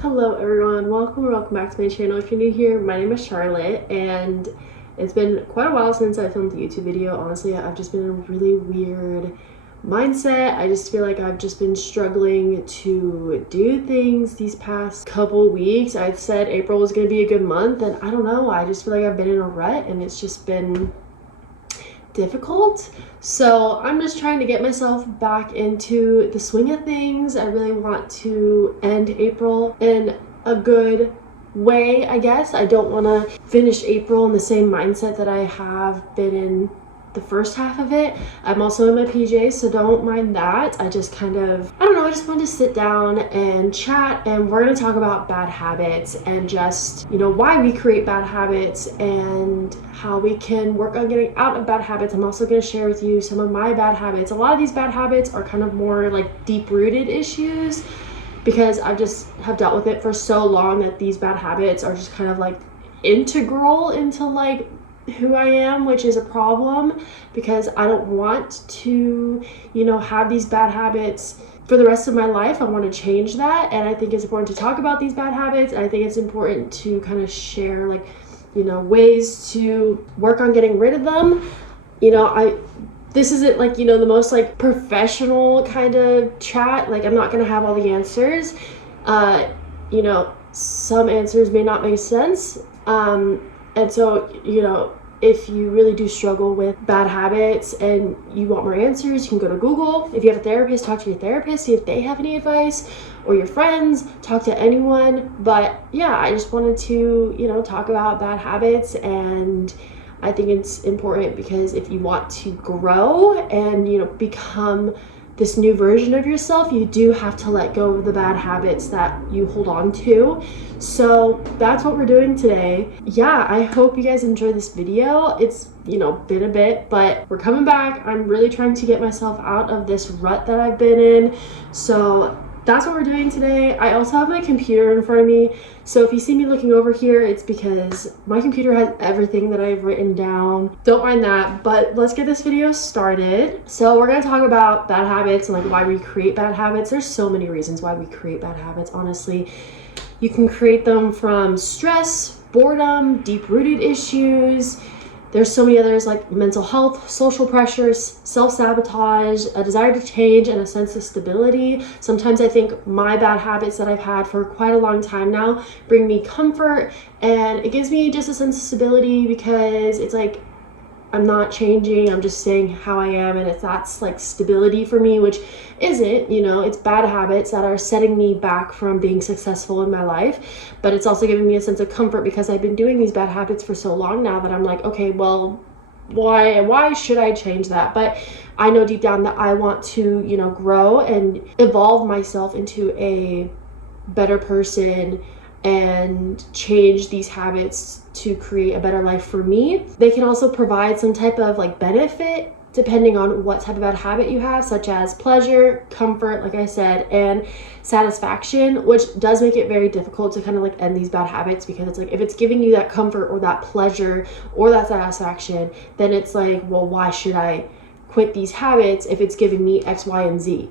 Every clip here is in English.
Hello everyone, welcome back to my channel. If you're new here, my name is Charlotte, and it's been quite a while since I filmed a YouTube video. Honestly, I've just been in a really weird mindset. I just feel like I've just been struggling to do things these past couple weeks. I said April was going to be a good month, and I don't know, I just feel like I've been in a rut and it's just been difficult. So I'm just trying to get myself back into the swing of things. I really want to end April in a good way, I guess. I don't want to finish April in the same mindset that I have been in the first half of it. I'm also in my PJs, so don't mind that. I just kind of, I don't know, I just wanted to sit down and chat, and we're going to talk about bad habits and just, why we create bad habits and how we can work on getting out of bad habits. I'm also going to share with you some of my bad habits. A lot of these bad habits are kind of more like deep-rooted issues because I just have dealt with it for so long that these bad habits are just kind of like integral into like who I am, which is a problem because I don't want to, have these bad habits for the rest of my life. I want to change that, and I think it's important to talk about these bad habits. I think it's important to kind of share ways to work on getting rid of them. This isn't like, the most like professional kind of chat. Like, I'm not going to have all the answers. Some answers may not make sense. And so, if you really do struggle with bad habits and you want more answers, you can go to Google. If you have a therapist, talk to your therapist, see if they have any advice, or your friends, talk to anyone. But yeah, I just wanted to, talk about bad habits, and I think it's important because if you want to grow and, become this new version of yourself, you do have to let go of the bad habits that you hold on to. So that's what we're doing today. Yeah, I hope you guys enjoy this video. It's, been a bit, but we're coming back. I'm really trying to get myself out of this rut that I've been in. So that's what we're doing today. I also have my computer in front of me. So if you see me looking over here, it's because my computer has everything that I've written down. Don't mind that, but let's get this video started. So we're gonna talk about bad habits and like why we create bad habits. There's so many reasons why we create bad habits, honestly. You can create them from stress, boredom, deep-rooted issues. There's so many others like mental health, social pressures, self-sabotage, a desire to change, and a sense of stability. Sometimes I think my bad habits that I've had for quite a long time now bring me comfort, and it gives me just a sense of stability because it's like I'm not changing, I'm just staying how I am, and that's like stability for me, which isn't, it's bad habits that are setting me back from being successful in my life. But it's also giving me a sense of comfort because I've been doing these bad habits for so long now that I'm like, okay, well, why should I change that? But I know deep down that I want to, grow and evolve myself into a better person and change these habits to create a better life for me. They can also provide some type of like benefit depending on what type of bad habit you have, such as pleasure, comfort, like I said, and satisfaction, which does make it very difficult to kind of like end these bad habits because it's like if it's giving you that comfort or that pleasure or that satisfaction, then it's like, well, why should I quit these habits if it's giving me X, Y, and Z,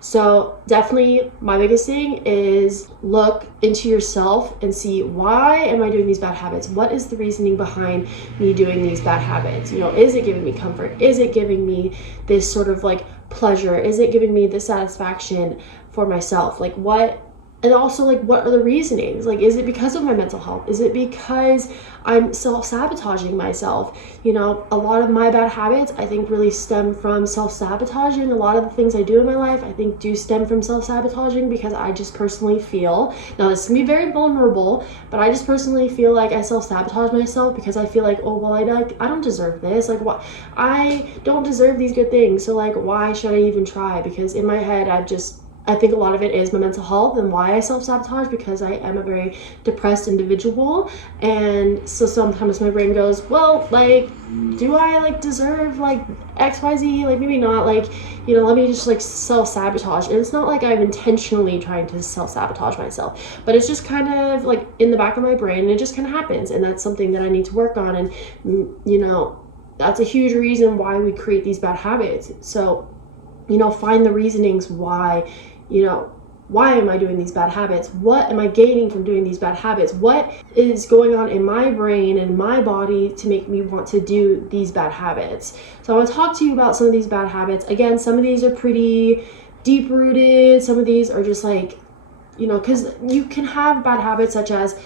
So definitely my biggest thing is look into yourself and see, why am I doing these bad habits? What is the reasoning behind me doing these bad habits? Is it giving me comfort? Is it giving me this sort of like pleasure? Is it giving me the satisfaction for myself? Like what? And also, like, what are the reasonings? Like, is it because of my mental health? Is it because I'm self-sabotaging myself? A lot of my bad habits, I think, really stem from self-sabotaging. A lot of the things I do in my life, I think, do stem from self-sabotaging because I just personally feel, now this can be very vulnerable, but I just personally feel like I self-sabotage myself because I feel like, oh, well, I don't deserve this. Like, what? I don't deserve these good things. So, like, why should I even try? Because in my head, I think a lot of it is my mental health and why I self-sabotage, because I am a very depressed individual. And so sometimes my brain goes, well, like, do I like deserve like XYZ? Like, maybe not. Like, let me just like self-sabotage. And it's not like I'm intentionally trying to self-sabotage myself, but it's just kind of like in the back of my brain, and it just kind of happens. And that's something that I need to work on. And, that's a huge reason why we create these bad habits. So, find the reasonings why, why am I doing these bad habits? What am I gaining from doing these bad habits? What is going on in my brain and my body to make me want to do these bad habits? So I want to talk to you about some of these bad habits. Again, some of these are pretty deep rooted. Some of these are just like, because you can have bad habits such as,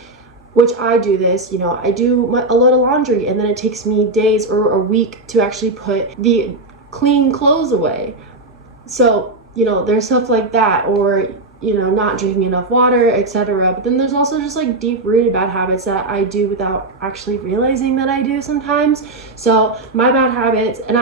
which I do this, I do a lot of laundry and then it takes me days or a week to actually put the clean clothes away. So, there's stuff like that, or, not drinking enough water, etc. But then there's also just like deep rooted bad habits that I do without actually realizing that I do sometimes. So my bad habits, and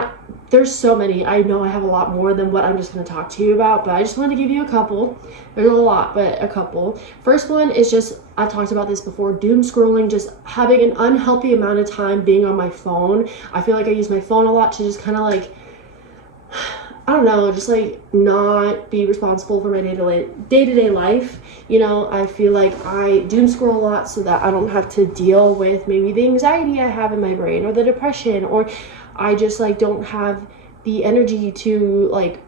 there's so many. I know I have a lot more than what I'm just going to talk to you about, but I just want to give you a couple. There's a lot, but a couple. First one is just, I've talked about this before, doom scrolling, just having an unhealthy amount of time being on my phone. I feel like I use my phone a lot to just kind of like, I don't know, just like not be responsible for my day-to-day life. I feel like I doom scroll a lot so that I don't have to deal with maybe the anxiety I have in my brain or the depression, or I just like don't have the energy to like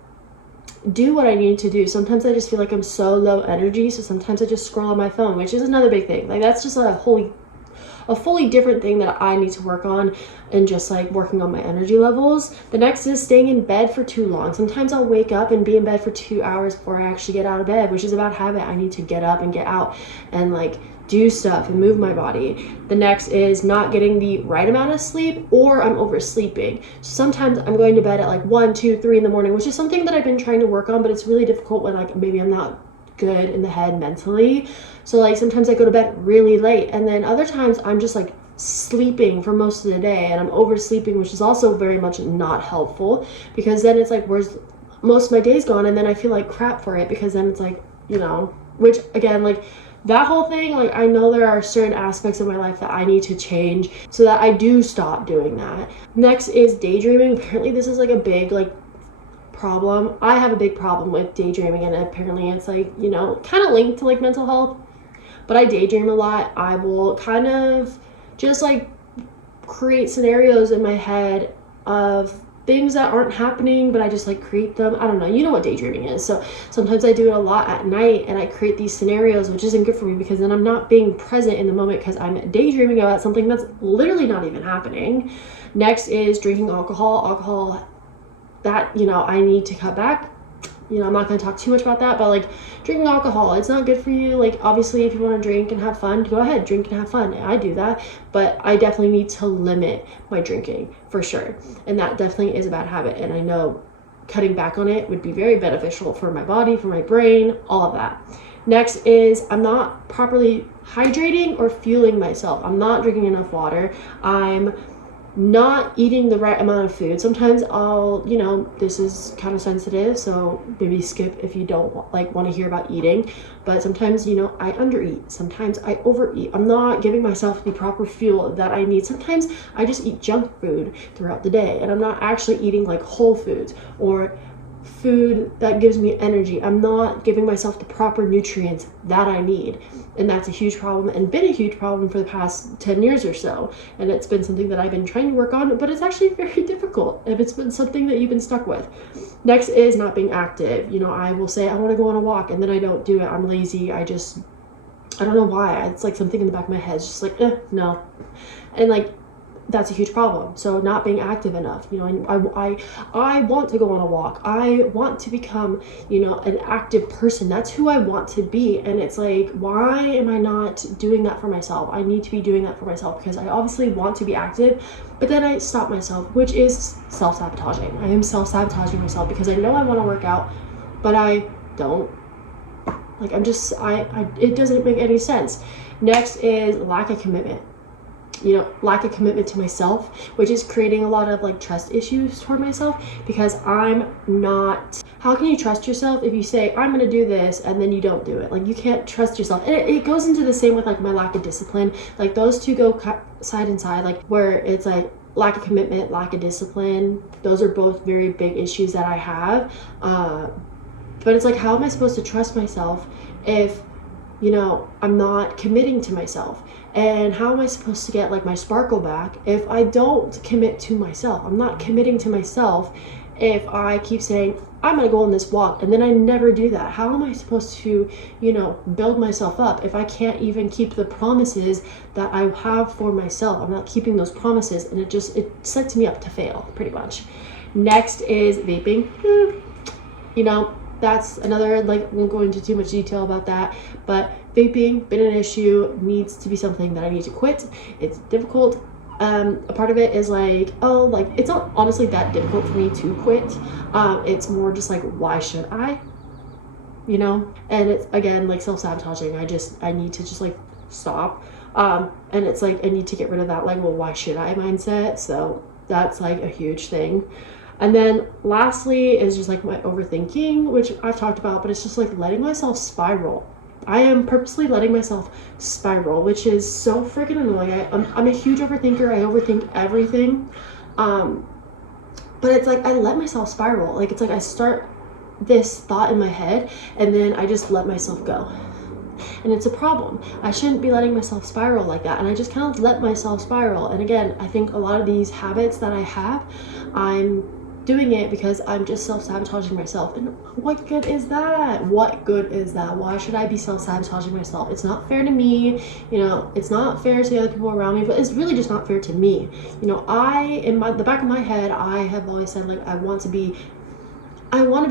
do what I need to do. Sometimes I just feel like I'm so low energy, so sometimes I just scroll on my phone, which is another big thing. Like that's just a fully different thing that I need to work on, and just like working on my energy levels. The next is staying in bed for too long. Sometimes I'll wake up and be in bed for 2 hours before I actually get out of bed, which is a bad habit. I need to get up and get out and like do stuff and move my body. The next is not getting the right amount of sleep, or I'm oversleeping. Sometimes I'm going to bed at like 1, 2, 3 in the morning, which is something that I've been trying to work on, but it's really difficult when like maybe I'm not good in the head mentally. So like sometimes I go to bed really late, and then other times I'm just like sleeping for most of the day and I'm oversleeping, which is also very much not helpful, because then it's like, where's most of my day's gone, and then I feel like crap for it, because then it's like, which again, like that whole thing, like I know there are certain aspects of my life that I need to change so that I do stop doing that. Next is daydreaming. Apparently this is like a big like problem. I have a big problem with daydreaming, and apparently it's like, kind of linked to like mental health. But I daydream a lot. I will kind of just like create scenarios in my head of things that aren't happening, but I just like create them. I don't know, you know what daydreaming is. So sometimes I do it a lot at night, and I create these scenarios, which isn't good for me, because then I'm not being present in the moment, because I'm daydreaming about something that's literally not even happening. Next is drinking alcohol that, I need to cut back. I'm not going to talk too much about that, but like drinking alcohol, it's not good for you. Like obviously if you want to drink and have fun, go ahead, drink and have fun. I do that, but I definitely need to limit my drinking for sure. And that definitely is a bad habit. And I know cutting back on it would be very beneficial for my body, for my brain, all of that. Next is I'm not properly hydrating or fueling myself. I'm not drinking enough water. I'm not eating the right amount of food. Sometimes I'll, this is kind of sensitive, so maybe skip if you don't want to hear about eating. But sometimes, I undereat. Sometimes I overeat. I'm not giving myself the proper fuel that I need. Sometimes I just eat junk food throughout the day, and I'm not actually eating like whole foods or food that gives me energy. I'm not giving myself the proper nutrients that I need, and that's a huge problem, and been a huge problem for the past 10 years or so. And it's been something that I've been trying to work on, but it's actually very difficult if it's been something that you've been stuck with. Next is not being active. I will say I want to go on a walk, and then I don't do it. I'm lazy. I don't know why. It's like something in the back of my head. It's just like, no. And like, that's a huge problem. So not being active enough. I want to go on a walk. I want to become, an active person. That's who I want to be. And it's like, why am I not doing that for myself? I need to be doing that for myself, because I obviously want to be active, but then I stop myself, which is self-sabotaging. I am self-sabotaging myself, because I know I want to work out, but I don't. Like it doesn't make any sense. Next is lack of commitment. Lack of commitment to myself, which is creating a lot of like trust issues toward myself, because I'm not. How can you trust yourself if you say I'm gonna do this and then you don't do it? Like you can't trust yourself. And it goes into the same with like my lack of discipline. Like those two go side and side, like where it's like lack of commitment, lack of discipline. Those are both very big issues that I have. But it's like, how am I supposed to trust myself if I'm not committing to myself? And how am I supposed to get like my sparkle back if I don't commit to myself? I'm not committing to myself, if I keep saying, I'm gonna go on this walk, and then I never do that? How am I supposed to, build myself up if I can't even keep the promises that I have for myself? I'm not keeping those promises, and it sets me up to fail, pretty much. Next is vaping. That's another, I won't go into too much detail about that, but vaping, been an issue, needs to be something that I need to quit. It's difficult. A part of it is it's not honestly that difficult for me to quit. It's more just why should I? And it's, again, self-sabotaging. I need to just stop. And it's I need to get rid of that well, why should I mindset. So that's a huge thing. And then lastly is just my overthinking, which I've talked about, but it's just letting myself spiral. I am purposely letting myself spiral, which is so freaking annoying. I'm a huge overthinker. I overthink everything. But it's I let myself spiral. It's I start this thought in my head and then I just let myself go. And it's a problem. I shouldn't be letting myself spiral like that. And I just kind of let myself spiral. And again, I think a lot of these habits that I have, I'm doing it because I'm just self-sabotaging myself. And what good is that? What good is that? Why should I be self-sabotaging myself? It's not fair to me. It's not fair to the other people around me, but it's really just not fair to me. In the back of my head, I have always said I want to be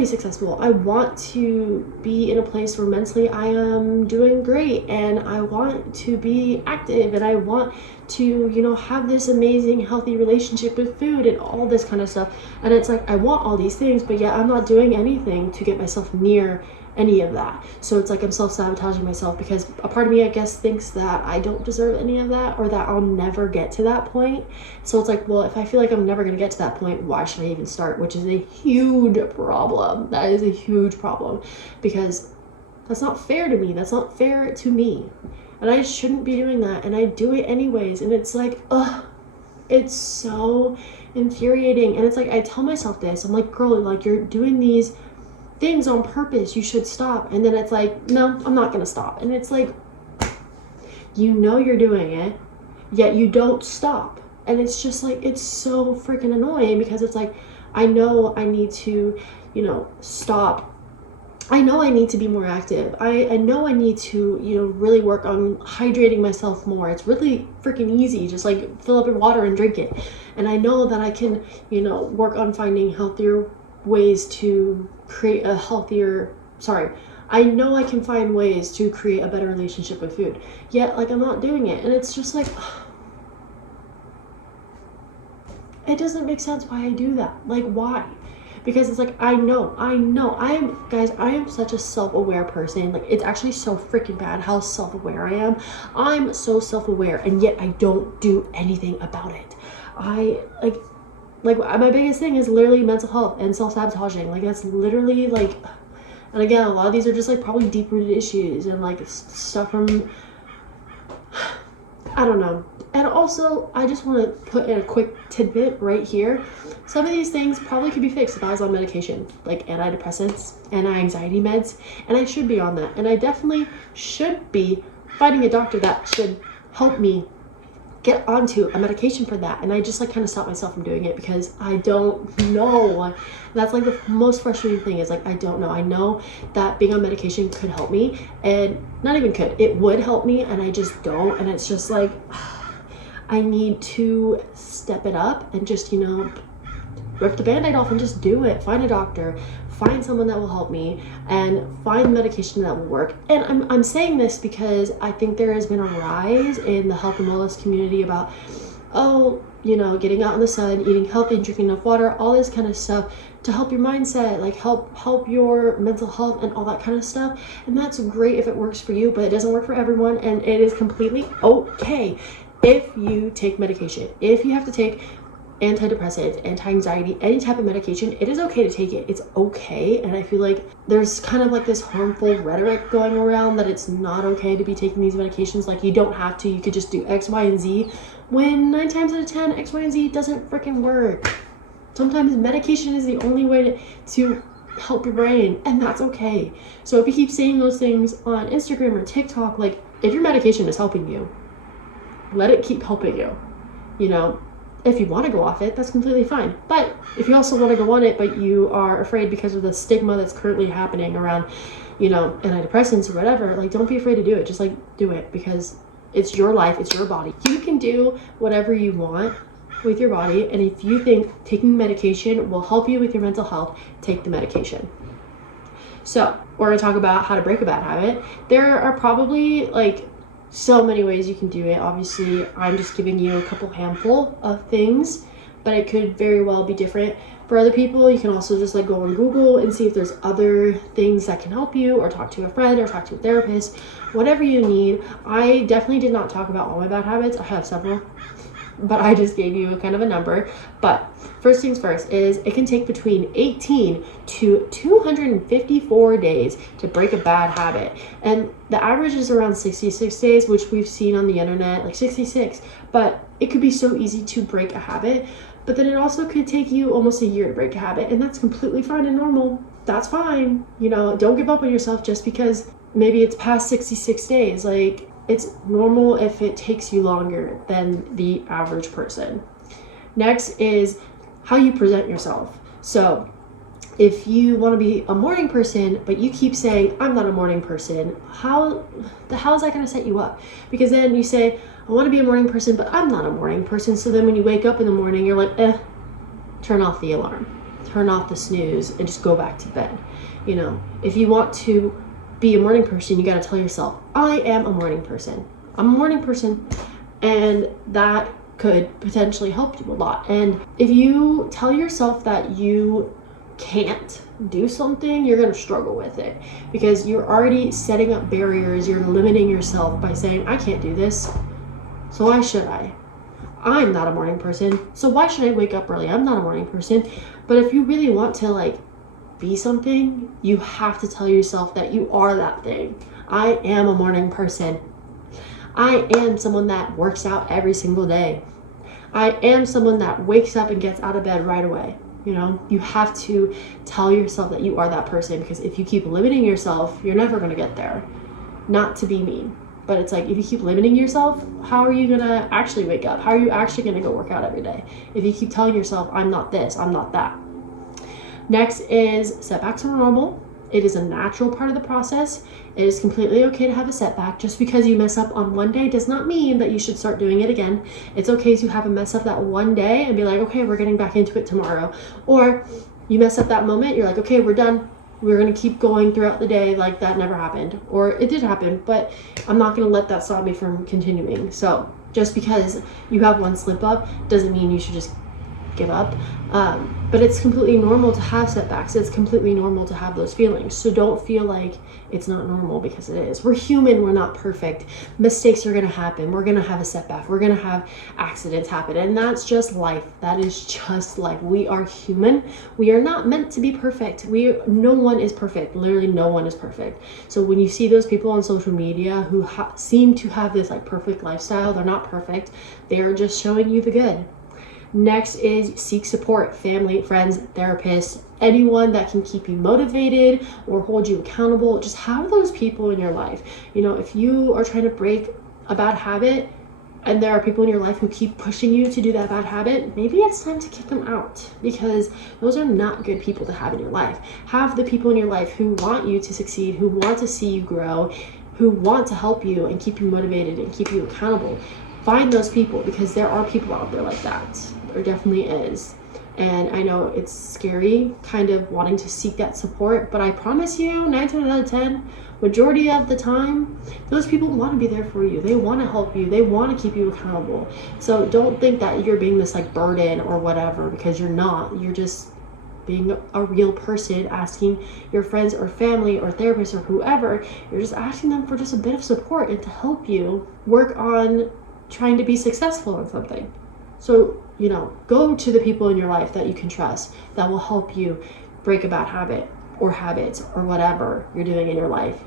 successful. I want to be in a place where mentally I am doing great, and I want to be active, and I want to, have this amazing, healthy relationship with food and all this kind of stuff. And it's I want all these things, but yet I'm not doing anything to get myself near any of that. So it's I'm self-sabotaging myself because a part of me, I guess, thinks that I don't deserve any of that, or that I'll never get to that point. So it's well, if I feel I'm never going to get to that point, why should I even start? Which is a huge problem. That is a huge problem, because that's not fair to me. That's not fair to me. And I shouldn't be doing that. And I do it anyways. And it's it's so infuriating. And it's I tell myself this. I'm girl, you're doing these things on purpose. You should stop. And then it's no, I'm not gonna stop. And it's you're doing it, yet you don't stop. And it's just it's so freaking annoying, because it's I know I need to stop. I know I need to be more active. I know I need to really work on hydrating myself more. It's really freaking easy. Just fill up your water and drink it. And I know that I can work on finding healthier ways to create a healthier, I know I can find ways to create a better relationship with food, yet I'm not doing it. And it's just it doesn't make sense why I do that. Why? Because it's I know I am such a self-aware person. It's actually so freaking bad how self-aware I am. I'm so self-aware, and yet I don't do anything about it. My biggest thing is literally mental health and self-sabotaging. That's literally and again, a lot of these are just probably deep-rooted issues and stuff from, I don't know. And also, I just want to put in a quick tidbit right here. Some of these things probably could be fixed if I was on medication, like antidepressants, anti-anxiety meds, and I should be on that. And I definitely should be finding a doctor that should help me get onto a medication for that. And I just kind of stop myself from doing it because I don't know. That's the most frustrating thing is I don't know. I know that being on medication could help me, and not even could, it would help me, and I just don't. And it's just I need to step it up and just rip the band-aid off and just do it. Find a doctor, find someone that will help me, and find medication that will work. And I'm saying this because I think there has been a rise in the health and wellness community about, getting out in the sun, eating healthy, drinking enough water, all this kind of stuff to help your mindset, help your mental health and all that kind of stuff. And that's great if it works for you, but it doesn't work for everyone, and it is completely okay if you take medication. If you have to take antidepressants, anti-anxiety, any type of medication, it is okay to take it. It's okay. And I feel there's kind of this harmful rhetoric going around that it's not okay to be taking these medications. You don't have to, you could just do X, Y, and Z, when 9 times out of 10, X, Y, and Z doesn't freaking work. Sometimes medication is the only way to help your brain, and that's okay. So if you keep saying those things on Instagram or TikTok, if your medication is helping you, let it keep helping you. If you want to go off it, that's completely fine. But if you also want to go on it, but you are afraid because of the stigma that's currently happening around, antidepressants or whatever, like, don't be afraid to do it. Just like do it, because it's your life, it's your body. You can do whatever you want with your body. And if you think taking medication will help you with your mental health, take the medication. So we're going to talk about how to break a bad habit. There are probably like so many ways you can do it. Obviously, I'm just giving you a couple handful of things, but it could very well be different for other people. You can also just like go on Google and see if there's other things that can help you, or talk to a friend, or talk to a therapist, whatever you need. I definitely did not talk about all my bad habits. I have several, but I just gave you a kind of a number. But first things first is it can take between 18 to 254 days to break a bad habit. And the average is around 66 days, which we've seen on the internet, like 66. But it could be so easy to break a habit. But then it also could take you almost a year to break a habit. And that's completely fine and normal. That's fine. Don't give up on yourself just because maybe it's past 66 days. Like, it's normal if it takes you longer than the average person. Next is how you present yourself. So if you want to be a morning person, but you keep saying, I'm not a morning person, how the hell is that going to set you up? Because then you say, I want to be a morning person, but I'm not a morning person. So then when you wake up in the morning, you're like, turn off the alarm, turn off the snooze, and just go back to bed. If you want to be a morning person, you got to tell yourself, I am a morning person. I'm a morning person. And that could potentially help you a lot. And if you tell yourself that you can't do something, you're going to struggle with it, because you're already setting up barriers. You're limiting yourself by saying, I can't do this, so why should I? I'm not a morning person, so why should I wake up early? I'm not a morning person. But if you really want to like be something, you have to tell yourself that you are that thing. I am a morning person. I am someone that works out every single day. I am someone that wakes up and gets out of bed right away. You have to tell yourself that you are that person, because if you keep limiting yourself, you're never going to get there. Not to be mean, but it's like, if you keep limiting yourself, how are you going to actually wake up? How are you actually going to go work out every day? If you keep telling yourself, I'm not this, I'm not that. Next is setbacks are normal. It is a natural part of the process. It is completely okay to have a setback. Just because you mess up on one day does not mean that you should start doing it again. It's okay to have a mess up that one day and be like, okay, we're getting back into it tomorrow. Or you mess up that moment, you're like, okay, we're done. We're going to keep going throughout the day like that never happened. Or it did happen, but I'm not going to let that stop me from continuing. So just because you have one slip up doesn't mean you should just give up. But it's completely normal to have setbacks. It's completely normal to have those feelings. So don't feel like it's not normal, because it is. We're human. We're not perfect. Mistakes are going to happen. We're going to have a setback. We're going to have accidents happen. And that's just life. That is just life. We are human. We are not meant to be perfect. No one is perfect. Literally no one is perfect. So when you see those people on social media who seem to have this like perfect lifestyle, they're not perfect. They're just showing you the good. Next is seek support, family, friends, therapists, anyone that can keep you motivated or hold you accountable. Just have those people in your life. If you are trying to break a bad habit and there are people in your life who keep pushing you to do that bad habit, maybe it's time to kick them out, because those are not good people to have in your life. Have the people in your life who want you to succeed, who want to see you grow, who want to help you and keep you motivated and keep you accountable. Find those people, because there are people out there like that. There definitely is. And I know it's scary kind of wanting to seek that support, but I promise you 9 times out of 10, majority of the time, those people want to be there for you. They want to help you. They want to keep you accountable. So don't think that you're being this like burden or whatever, because you're not. You're just being a real person, asking your friends or family or therapists or whoever, you're just asking them for just a bit of support and to help you work on trying to be successful in something. So, go to the people in your life that you can trust, that will help you break a bad habit or habits or whatever you're doing in your life.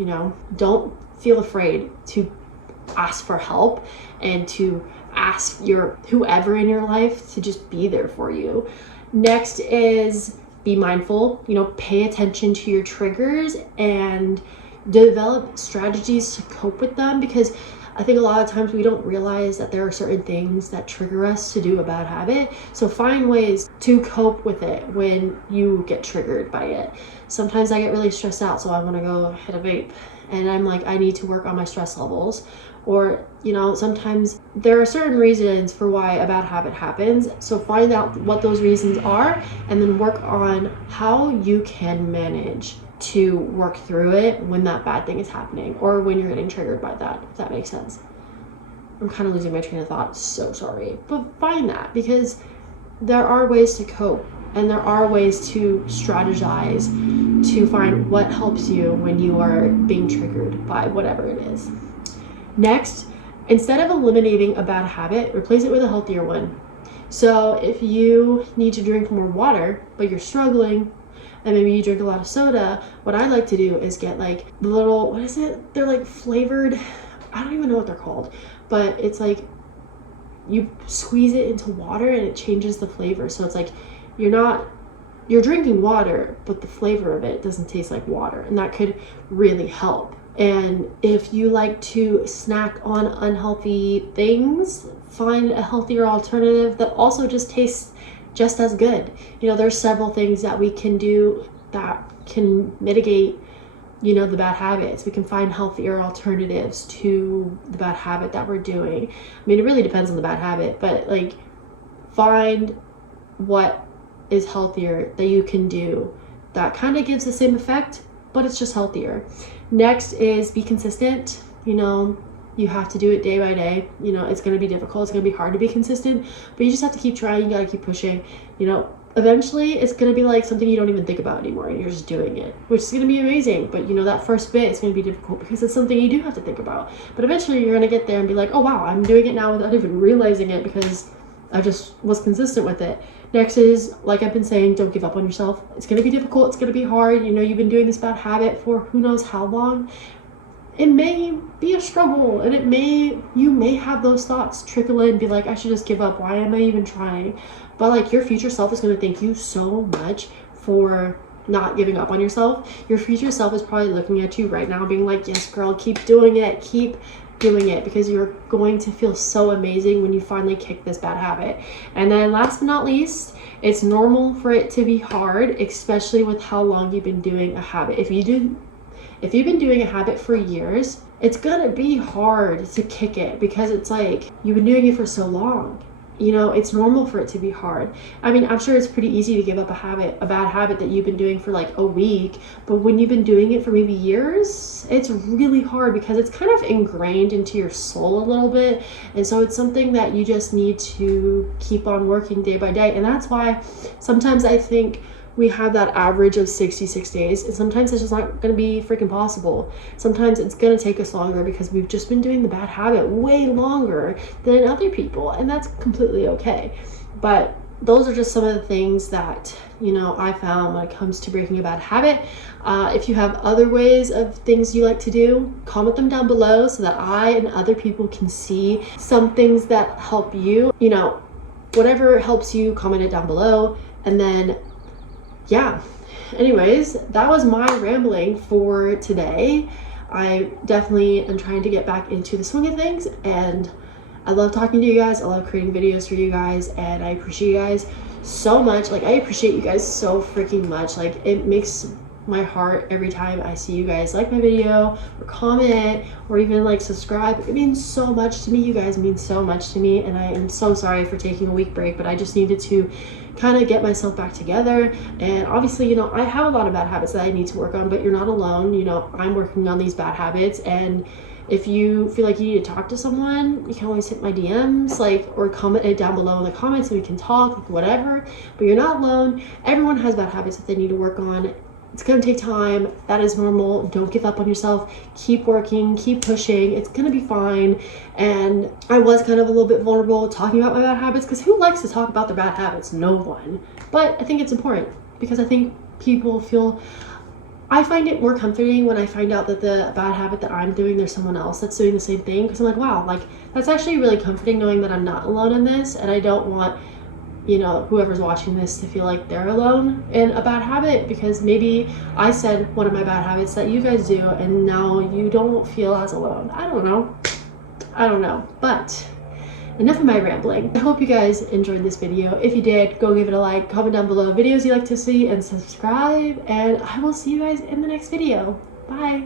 Don't feel afraid to ask for help and to ask your whoever in your life to just be there for you. Next is be mindful, pay attention to your triggers and develop strategies to cope with them, because I think a lot of times we don't realize that there are certain things that trigger us to do a bad habit. So find ways to cope with it when you get triggered by it. Sometimes I get really stressed out, so I want to go hit a vape, and I'm like, I need to work on my stress levels. Or, you know, sometimes there are certain reasons for why a bad habit happens. So find out what those reasons are, and then work on how you can manage to work through it when that bad thing is happening, or when you're getting triggered by that, if that makes sense. I'm kind of losing my train of thought, so sorry. But find that, because there are ways to cope, and there are ways to strategize to find what helps you when you are being triggered by whatever it is. Next, instead of eliminating a bad habit, replace it with a healthier one. So if you need to drink more water, but you're struggling, and maybe you drink a lot of soda, what I like to do is get like the little, what is it? They're like flavored, I don't even know what they're called, but it's like you squeeze it into water and it changes the flavor. So it's like you're drinking water, but the flavor of it doesn't taste like water, and that could really help. And if you like to snack on unhealthy things, find a healthier alternative that also just tastes just as good. You know, there's several things that we can do that can mitigate, you know, the bad habits. We can find healthier alternatives to the bad habit that we're doing. I mean, it really depends on the bad habit, but like, find what is healthier that you can do that kind of gives the same effect, but it's just healthier. Next is be consistent. You know, you have to do it day by day. You know, it's going to be difficult. It's going to be hard to be consistent, but you just have to keep trying. You got to keep pushing. You know, eventually it's going to be like something you don't even think about anymore, and you're just doing it, which is going to be amazing. But you know, that first bit is going to be difficult because it's something you do have to think about. But eventually you're going to get there and be like, oh wow, I'm doing it now without even realizing it, because I just was consistent with it. Next is, like I've been saying, don't give up on yourself. It's going to be difficult. It's going to be hard. You know, you've been doing this bad habit for who knows how long. It may be a struggle, and you may have those thoughts trickle in and be like, I should just give up. Why am I even trying? But like, your future self is going to thank you so much for not giving up on yourself. Your future self is probably looking at you right now being like, yes girl, keep doing it, keep doing it, because you're going to feel so amazing when you finally kick this bad habit. And then last but not least, it's normal for it to be hard, especially with how long you've been doing a habit. If you've been doing a habit for years, it's gonna be hard to kick it, because it's like you've been doing it for so long. You know, it's normal for it to be hard. I mean, I'm sure it's pretty easy to give up a bad habit that you've been doing for like a week, but when you've been doing it for maybe years, it's really hard, because it's kind of ingrained into your soul a little bit. And so it's something that you just need to keep on working day by day. And that's why sometimes I think we have that average of 66 days, and sometimes it's just not going to be freaking possible. Sometimes it's going to take us longer, because we've just been doing the bad habit way longer than other people, and that's completely okay. But those are just some of the things that, you know, I found when it comes to breaking a bad habit. If you have other ways of things you like to do, comment them down below so that I and other people can see some things that help you. You know, whatever helps you, comment it down below. And then yeah, anyways, that was my rambling for today. I definitely am trying to get back into the swing of things, and I love talking to you guys. I love creating videos for you guys, and I appreciate you guys so much. Like, I appreciate you guys so freaking much. Like, it makes my heart every time I see you guys like my video or comment or even like subscribe. It means so much to me. You guys mean so much to me, and I am so sorry for taking a week break, but I just needed to kind of get myself back together. And obviously, you know, I have a lot of bad habits that I need to work on, but you're not alone. You know, I'm working on these bad habits, and if you feel like you need to talk to someone, you can always hit my DMs, like, or comment it down below in the comments, and we can talk, like, whatever. But you're not alone. Everyone has bad habits that they need to work on. It's going to take time. That is normal. Don't give up on yourself. Keep working, keep pushing. It's going to be fine. And I was kind of a little bit vulnerable talking about my bad habits, because who likes to talk about their bad habits? No one. But I think it's important, because I think people feel, I find it more comforting when I find out that the bad habit that I'm doing, there's someone else that's doing the same thing. Because I'm like, wow, like, that's actually really comforting knowing that I'm not alone in this, and I don't want you know, whoever's watching this to feel like they're alone in a bad habit, because maybe I said one of my bad habits that you guys do and now you don't feel as alone. I don't know, but enough of my rambling. I hope you guys enjoyed this video. If you did, go give it a like, comment down below videos you'd like to see, and subscribe, and I will see you guys in the next video. Bye.